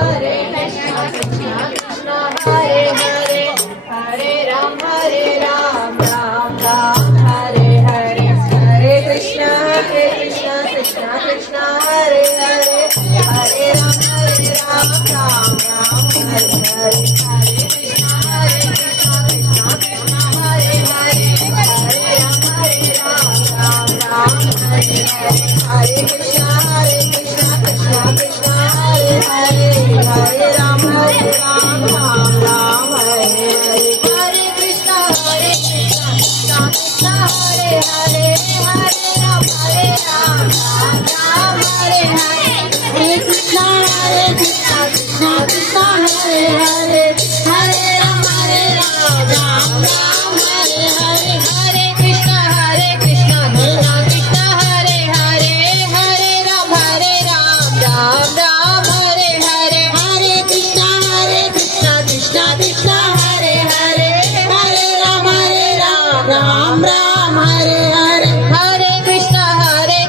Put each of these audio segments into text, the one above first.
Hare Krishna Krishna Krishna Hare Hare Hare Ram Ram Ram Hare Hare Hare Krishna Krishna Krishna Hare Hare Hare Ram Ram Ram Hare Hare Hare Krishna Krishna Krishna Hare Hare Hare Ram Ram Ram Hare Hare Hare Krishna Krishna Krishna Hare Hare Hare Ram Ram Ram Hare Hare Hare Krishna Krishna Krishna Hare Hare Hare Ram Ram Hare Hare Hare Krishna Krishna Krishna Hare Hare Hare Ram Ram Hare Hare Hare Krishna Krishna Krishna Hare Hare Hare Ram Ram Hare Hare Hare Krishna Krishna Krishna Hare Hare Hare Ram Ram Hare Hare Hare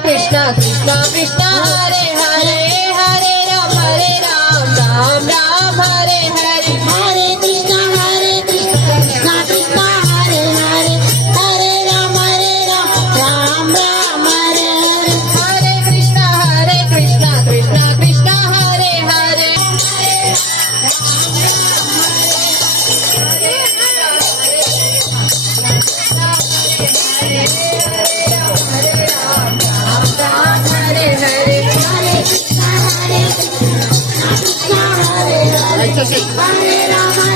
Krishna Krishna Krishna Hare Hare Hare Ram Ram Hare Hare Hare Krishna Krishna Krishna Hare Hare Hare Ram Ram Hare Hare Hare Krishna Krishna Krishna Hare Hare Hare Hare Hare Krishna Krishna Hare Hare Hare Ram